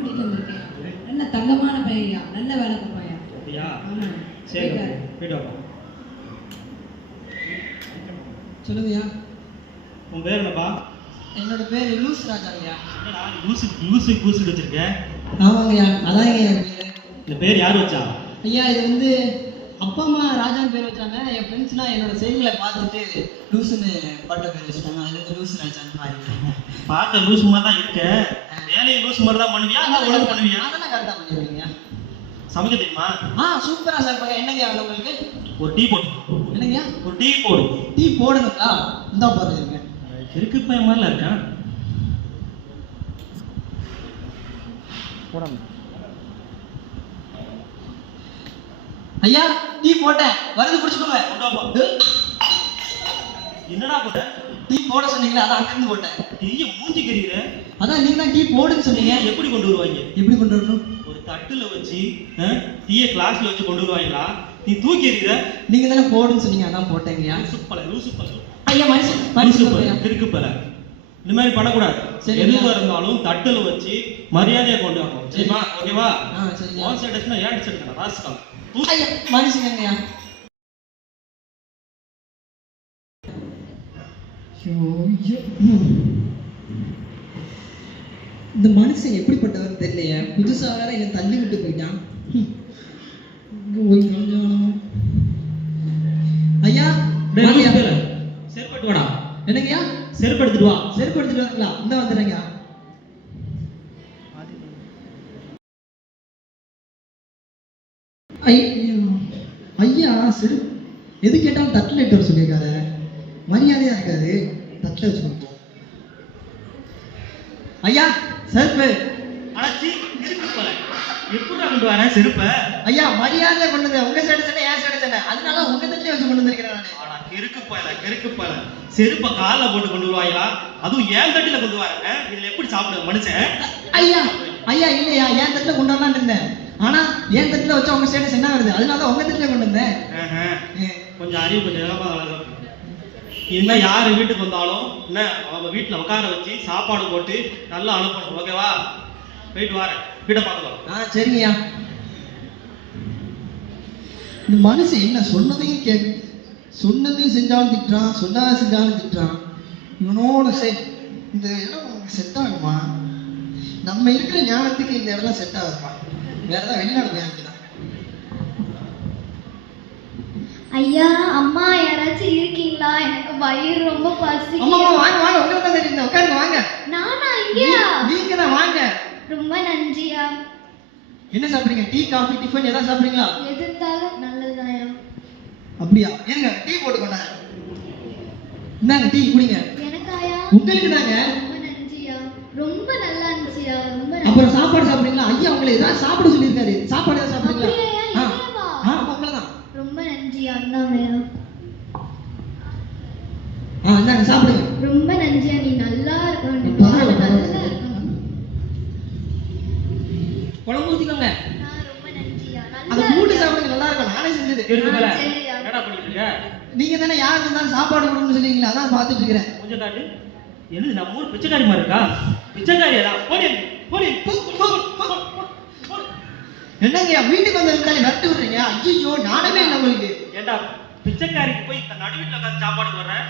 கூட்டிட்டு வந்திருக்கேன். நல்ல தங்கமான பையன், நல்ல வேலை பையன். அப்படியா? ஆமா. சரி, போயிட்டு வா. சொல்லுங்கய்யா. உன் பேர் என்னப்பா? என்னோட பேர் லூஸ் ராஜாங்கய்யா. என்னடா லூசு லூசு கூசு வச்சிருக்கேன்? ஆமாங்கய்யா, அதான் என் பேர். இந்த பேர் யார் வச்சா? ஐயா, இது வந்து அப்பா அம்மா ராஜான்னு பேர் வச்சாங்க. என் ஃப்ரெண்ட்ஸ்லாம் என்னோட செய்திகளை பார்த்துட்டு லூசுன்னு பட்ட பேர் வச்சுட்டாங்க. அதுலேருந்து லூஸ் ராஜான்னு மாறிட்டாங்க. பார்க்க லூசு மாதிரி தான் இருக்க, வேலையை லூசு மாதிரி தான் பண்ணுவியா? அதான் ஒழுங்கு பண்ணுவியா? அதெல்லாம் கரெக்டாக பண்ணிடுவீங்க. சமைக்க தெரியுமா? சூப்பராக சாப்பிடுங்க. என்னங்கய்யா வேணும் உங்களுக்கு? ஒரு டீ போட்டு. என்னங்கய்யா? ஒரு டீ போடு. டீ போடணுங்களா? இந்தா போடுறீங்க. இருக்கு பையன் மாதிரிலாம் இருக்கான். போடாம ஐயா, டீ போட்டேன், வருது குடிச்சுக்கோங்க. என்னடா போட்ட? டீ போட சொன்னீங்களா, அதான் அங்கிருந்து போட்டேன். டீயை மூஞ்சி கறிகிற. அதான் நீங்க தான் டீ போடுன்னு சொன்னீங்க. எப்படி கொண்டு வருவாங்க? எப்படி கொண்டு வரணும்? ஒரு தட்டுல வச்சு டீயை கிளாஸ்ல வச்சு கொண்டு வருவாங்களா? நீ தூக்கி எறிகிற. நீங்க தானே போடுன்னு சொன்னீங்க, அதான் போட்டேங்கய்யா. லூசு பல ஐயா, மனுஷன் இருக்கு பல. இந்த மாதிரி பண்ணக்கூடாது. எதுவாக இருந்தாலும் தட்டுல வச்சு மரியாதையா கொண்டு வரணும். சரிமா? ஓகேவா? சரிங்க. ஆன் சைடுனா ஏன் அடிச்சிருக்கா ராஸ்கல். ஐயா, மனுஷங்கய்யா. இந்த மனுஷன் எப்படிப்பட்டவர் தெரியலையே. புதுசா வேற என்னை தள்ளி விட்டு போயிட்டான். ஐயா, செருப்பட்டு வாடா. என்னங்கய்யா? செருப்பு எடுத்துட்டு வா. செருப்பு எடுத்துட்டு வரீங்களா? இந்த வந்துடுறேங்க. ஐயா, செருப்பு எது கேட்டாலும் தட்டில் இட்டு வர சொல்லியிருக்காரு. மரியாதையா இருக்காது, தட்டில் வச்சு கொடுப்போம். ஐயா, செருப்பு. எப்படி கொண்டு வரேன் செருப்ப? ஐயா, மரியாதையா கொண்டு வந்து உங்க சைடு தானே, என் சைடு தானே, அதனால உங்க தட்டிலே வச்சு கொண்டு வந்திருக்கிறேன் நானு. கெருக்கு பல செருப்ப கால போட்டு கொண்டு வருவாங்களா? அதுவும் ஏன் தட்டில கொண்டு வராங்க. இதுல எப்படி சாப்பிடுங்க மனுஷன்? ஐயா ஐயா, இல்லையா, என் தட்டில கொண்டு வரலான்னு இருந்தேன். ஆனா என் தட்டில வச்சா உங்க ஸ்டேட்டஸ் என்ன வருது, அதனால உங்க தட்டில கொண்டு வந்தேன். கொஞ்சம் அறிவு கொஞ்சம் இலமா வளரும். இனிமேல் யார் வீட்டுக்கு வந்தாலும் என்ன அவங்க வீட்டுல உட்கார வச்சு சாப்பாடு போட்டு நல்லா அனுப்பணும். ஓகேவா? போயிட்டு வரேன், வீட்டை பார்க்கலாம். சரிங்கய்யா. இந்த மனுஷன் என்ன சொன்னதையும் செஞ்சாலும் திட்டுறான், சொல்லாத செஞ்சாலும் திட்டுறான். இவனோட இந்த இடம் நமக்கு செட் ஆகுமா? நம்ம இருக்கிற ஞானத்துக்கு இந்த இடம்லாம் செட் ஆகுமா? வேற ஏதாவது வெளிநாடு போய் தான். ஐயா, அம்மா யாராச்சும் இருக்கீங்களா? எனக்கு வயிறு ரொம்ப பசிக்குது. அம்மா வாங்க வாங்க, உங்களை தான் தெரியுங்க, உட்காருங்க வாங்க. நானா? இங்கயா? நீங்க தான் வாங்க. ரொம்ப நன்றியா. என்ன சாப்பிடுறீங்க? டீ, காஃபி, டிஃபன் ஏதாவது சாப்பிடுறீங்களா? எது இருந்தாலும் நல்லதுதாயா. அப்படியா? இருங்க, டீ போட்டுக்கோங்க. இந்தாங்க டீ குடிங்க. எனக்காயா? உங்களுக்கு தாங்க. ரொம்ப நன்றியா, ரொம்ப நல்லா இருந்துச்சியா. ரொம்ப அப்புறம் சாப்பாடு சாப்பிடுறீங்களா? ஐயா உங்களை ஏதாவது சாப்பிட சொல்லியிருக்காரு. சாப்பாடு ஏதாவது சாப்பிடுறீங்களா? உங்களதான். ரொம்ப நன்றியா. இந்தாங்கயா. இந்தாங்க சாப்பிடுங்க. ரொம்ப நன்றியா, நீ நல்லா இருக்கணும். குழம்பு ஊத்திக்கோங்க. ரொம்ப நன்றியா. அது மூட்டு சாப்பிடுங்க, நல்லா இருக்கும். நானே செஞ்சது. என்னடா பண்ணிட்டு இருக்க? நீங்க தானே யாருக்கு இருந்தாலும் சாப்பாடு கொடுக்கணும்னு சொல்லுவீங்களா, அதான் பார்த்துட்டு இருக்கிறேன். கொஞ்சம் காட்டு. என்னது நம்ம ஊர் பிச்சைக்காரி மாதிரி இருக்கா? பிச்சைக்காரியா? என்னங்க வீட்டுக்கு வந்திருந்தாலே விரட்டு விடுறீங்க? ஐயோ, நானவே இல்லை உங்களுக்கு. ஏண்டா பிச்சைக்காரிக்கு போய் நடுவீட்டுல உட்காந்து சாப்பாடு போடுறேன்?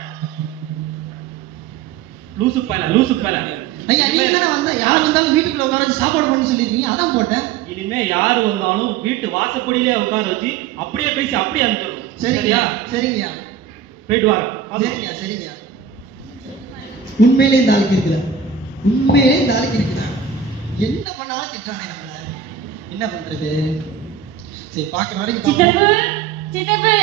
லூசு பயல. ஐயா, நீங்க தானே வந்தா யார் வந்தாலும் வீட்டுக்குள்ள உட்கார வச்சு சாப்பாடு பண்ண சொல்லிருக்கீங்க, அதான் போட்டேன். இனிமே யாரு வந்தாலும் வீட்டு வாசப்படியிலே உட்கார வச்சு அப்படியே பேசி அப்படியே அனுப்பிச்சிடும். சரியா? சரிங்கய்யா. போயிட்டு வாங்க. சரிங்கய்யா. உண்மையிலே இந்த ஆளுக்கு இருக்குதா? என்ன பண்ணாலும் திட்டானே நம்மள. என்ன பண்றது? சரி, பாக்குற வரைக்கும். சித்தப்பு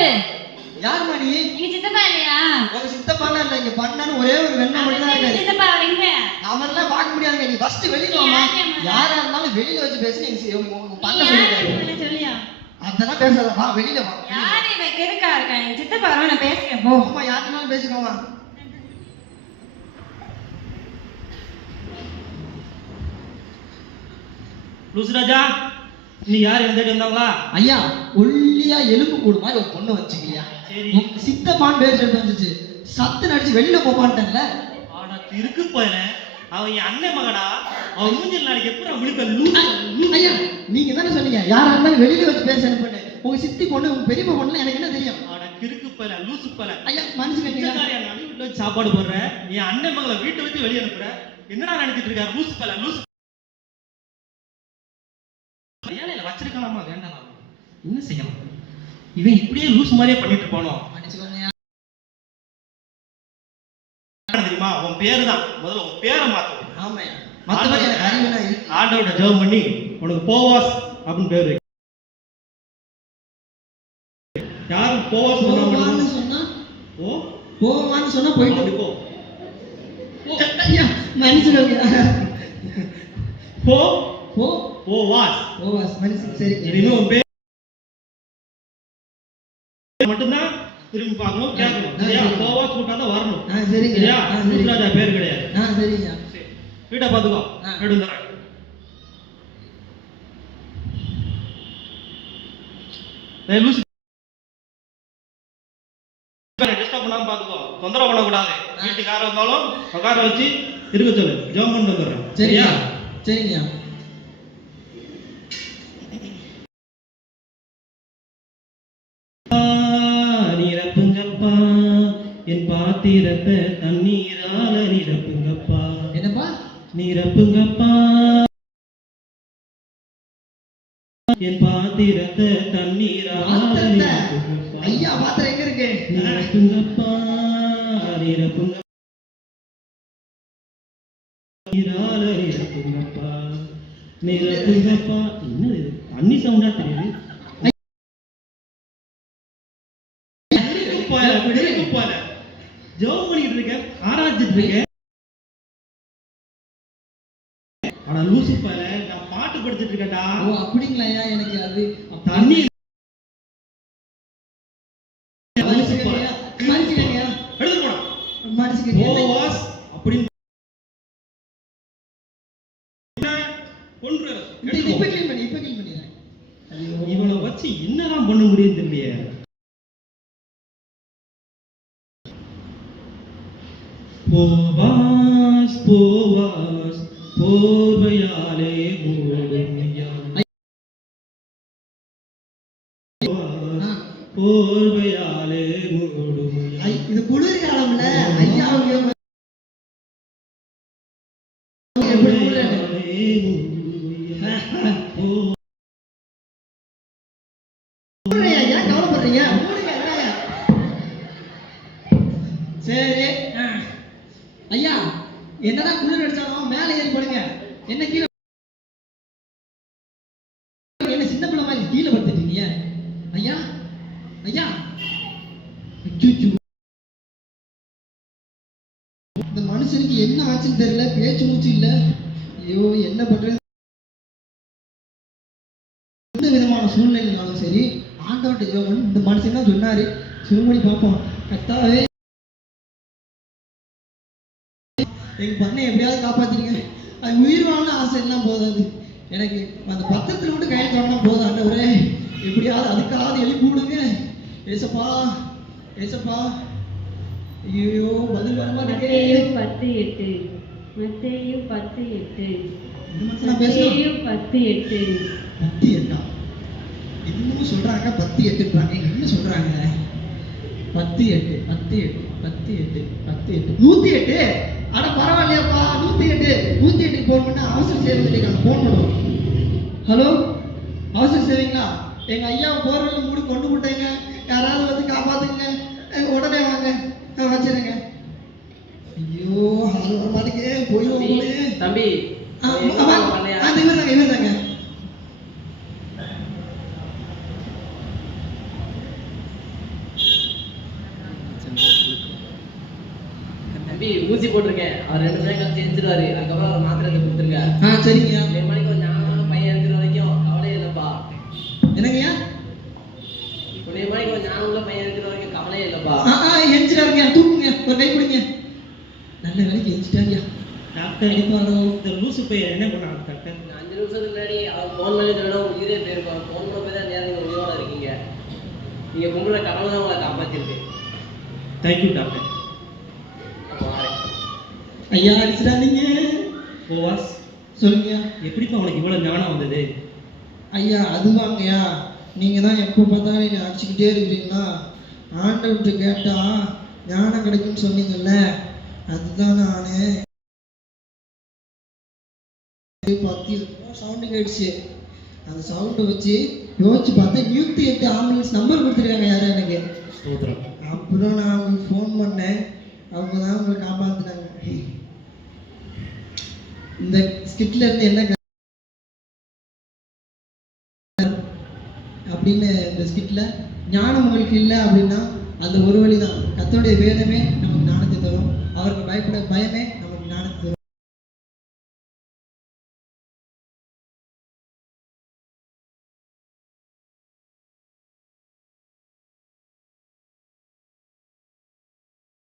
யாருமா நீ? நீங்க சித்தப்பா இல்லையா? உங்க சித்தப்பாலாம் இல்ல, இங்க பண்ணான்னு ஒரே ஒரு வெண்ணை மட்டும் தான் இருக்காரு. சித்தப்பா வரீங்க? அவரெல்லாம் பார்க்க முடியாதுங்க. நீ ஃபர்ஸ்ட் வெளியில வாமா. யாரா இருந்தாலும் வெளியில வச்சு பேசி நீங்க பண்ண சொல்லியா? அதெல்லாம் பேசாத, வா வெளியில வா. யாரு இவன் கெருக்கா இருக்கான்? என் சித்தப்பா வரவன், நான் பேசுறேன் போ. அம்மா யாருனாலும் பேசிக்கோமா. லூசுராஜா, நீ யார் எந்த வந்தாங்களா? ஐயா, ஒல்லியா எலும்பு கூடு மாதிரி ஒரு பொண்ணு வச்சுக்கியா. சித்தப்பான் பேர் சொல்லிட்டு வந்துச்சு. சத்து நடிச்சு வெளியில போப்பான்ட்டேன்ல. ஆனா இருக்கு போயில அவன் என் அண்ணன் மகடா. அவன் மூஞ்சில் நாளைக்கு எப்படி விழுக்க ஐயா நீங்க தானே சொன்னீங்க யாரா இருந்தாலும் வெளியில வச்சு பேச அனுப்புன்னு. உங்க சித்தி பொண்ணு உங்க பெரியப்பா பொண்ணு எனக்கு என்ன தெரியும்? கிறுக்கு பல லூசு பல. ஐயா மனுஷன் வீட்டுல வச்சு சாப்பாடு போடுற, நீ அண்ணன் மகளை வீட்டை வச்சு வெளியே அனுப்புற. என்னடா நினைச்சிட்டு இருக்காரு? லூசு பல லூசு. வேலையில வச்சிருக்கலாமா வேண்டாமா? என்ன செய்யலாம்? இவன் இப்படியே லூசு மாதிரியே பண்ணிட்டு இருப்பானோ? தெரியுமா? உன் பேரு தான் முதல்ல உன் பேரை மாத்து. ஆமாயா ஆண்டவட ஜெபம் பண்ணி உனக்கு போவாஸ் அப்படின்னு பேரு. யாரும் போவாஸ் சொன்னா ஓ போவான்னு சொன்னா போயிட்டு போ. ஐயா மனுஷன் போ போ போவாஸ் போவாஸ் மனுஷன். சரி இனிமே உன் பேர் மட்டும்தான் திரும்பி பார்க்கணும் கேட்கணும். சரியா? போவாஸ் கூட்டாதான் வரணும். சரிங்க. சரியா? ராஜா பேர் கிடையாது. சரிங்க. வீட்டை பார்த்துக்கோ. வீடு வந்துடுறேன். டிஸ்டர்ப் பண்ணாம பார்த்துக்கோ. தொந்தரவு பண்ணக்கூடாது. வீட்டுக்கார வந்தாலும் உட்கார வச்சு இருக்க சொல்லு. ஜெபம் பண்ணிட்டு வந்துடுறேன். சரியா? சரிங்க. நிரப்புங்கப்பா என் பாத்திரத்தை தண்ணீரால நிரப்புங்கப்பா. என்னப்பா? நிரப்புங்கப்பா என் பாத்திரத்தை தண்ணீரால நிரப்புங்கப்பா. ஐயா பாத்திரம் எங்க இருக்கு? நிரப்புங்கப்பா நிரப்புங்க நீரால நிரப்புங்கப்பா நிரப்புங்கப்பா. என்னது தண்ணி சவுண்டா தெரியுது? ஜெபம் பண்ணிட்டு இருக்கேன், ஆராய்ச்சிட்டு இருக்கேன். ஆனா லூசு பால நான் பாட்டு படிச்சிட்டு இருக்கேன்டா. ஓ அப்படிங்களா ஐயா? எனக்கு அது தண்ணி இவனை வச்சு என்னதான் பண்ண முடியும் தெரியலையே. போவாஸ் போவாஸ் போர்வையாலே மூடுமையா. போர்வையாலே மூடுமையா. இது குளிர் காலம்ல ஐயா கவலைப்படுறீங்க? சரி ஐயா என்னதான் குளிர் அடிச்சாலும் மேலே ஏறி போடுங்க. என்ன கீழே என்ன சின்ன பிள்ளை மாதிரி கீழே படுத்துட்டீங்க ஐயா? ஐயா இந்த மனுஷனுக்கு என்ன ஆச்சுன்னு தெரியல, பேச்சு மூச்சு இல்ல. ஐயோ என்ன பண்றது? எந்த விதமான சூழ்நிலைனாலும் சரி ஆண்டவன்ட்ட ஜெபம் இந்த மனுஷன் தான் சொன்னாரு. சிவமணி பார்ப்போம். கத்தாவே எங்க பண்ணை எப்படியாவது காப்பாத்திருங்க. அது உயிர் வாழ ஆசை எல்லாம் போதாது எனக்கு. அந்த பத்திரத்தில் மட்டும் கையெழுத்து வாங்கினா போதும். ஆண்டவரே எப்படியாவது அதுக்காவது எழுப்பி விடுங்க. ஏசப்பா ஏசப்பா. ஐயோ பதில் வர மத்தேயு 10:8 மத்தேயு 10:8 மத்தேயு 10:8 10:8 இன்னமும் சொல்றாங்க 10:8ன்றாங்க. என்ன சொல்றாங்க? 10:8 10:8 10:8 10:8 108. அட பரவாயில்லையாப்பா 108 108 போன் பண்ண அவசர சேவை சொல்லிருக்காங்க. போன் பண்ணுவோம். ஹலோ அவசர சேவைங்களா? எங்க ஐயா போர்வெல்ல மூடி கொண்டு விட்டேங்க, யாராவது வந்து காப்பாத்துங்க, உடனே வாங்க. வச்சிருங்க. ஐயோ அது ஒரு மாட்டுக்கு போயிடுவோம் தம்பி. இவர்தாங்க. தம்பி ஊசி போட்டிருக்கேன். அவர் 2 மணி நேரம் செஞ்சிருவாரு. அதுக்கப்புறம் அவர் மாத்திரை கொடுத்துருங்க. சரிங்க. 2 மணிக்கு ஒரு ஞாபகம் பையன் இருக்கிற வரைக்கும் கவலை இல்லப்பா. என்னங்கய்யா? 2 மணிக்கு ஒரு ஞாபகம் பையன் இருக்கிற வரைக்கும் கவலை இல்லப்பா. எஞ்சிட்டாருங்க. தூக்குங்க, ஒரு கை பிடிங்க. நல்ல வேலைக்கு எஞ்சிட்டாருயா. டாக்டர் இந்த லூசு பையன் என்ன பண்ணாங்க டாக்டர்? 5 நிமிஷத்துக்கு முன்னாடி அவர் ஃபோன் பண்ணி சொல்லணும் உயிரே போயிருக்கோம். ஃபோன் பண்ண போய் தான் நேரம் நீங்கள் உயிரோட இருக்கீங்க. நீங்கள் கும்பிட்ற கடவுள் தான் உங்களை காப்பாற்றிருக்கு. Thank you doctor. ஐயா அடிச்சிடாதீங்க. போவாஸ் சொல்லுங்கய்யா. எப்படிப்பா உனக்கு இவ்வளவு ஞானம் வந்தது? ஐயா அதுவாங்கய்யா, நீங்கள் தான் எப்போ பார்த்தாலும் என்னை அடிச்சுக்கிட்டே இருக்கிறீங்களா, ஆண்டவர்கிட்ட கேட்டால் ஞானம் கிடைக்கும்னு சொன்னீங்கல்ல, அதுதான் நான் 10 சவுண்டு கேட்டுச்சு. அந்த சவுண்டை வச்சு யோசிச்சு பார்த்தேன், 108 ஆம்புலன்ஸ் நம்பர் கொடுத்துருக்காங்க யாரும் எனக்கு. அப்புறம் நான் அவங்களுக்கு ஃபோன் பண்ணேன், அவங்க தான் அவங்களை காப்பாற்றினாங்க. இந்த ஸ்கிட்ல இருந்து என்ன அப்படின்னு, இந்த ஸ்கிட்ல ஞானம் உங்களுக்கு இல்லை அப்படின்னா அந்த ஒரு வழி தான். கர்த்தருடைய வேதமே நமக்கு ஞானத்தை தரும். அவருக்கு பயமே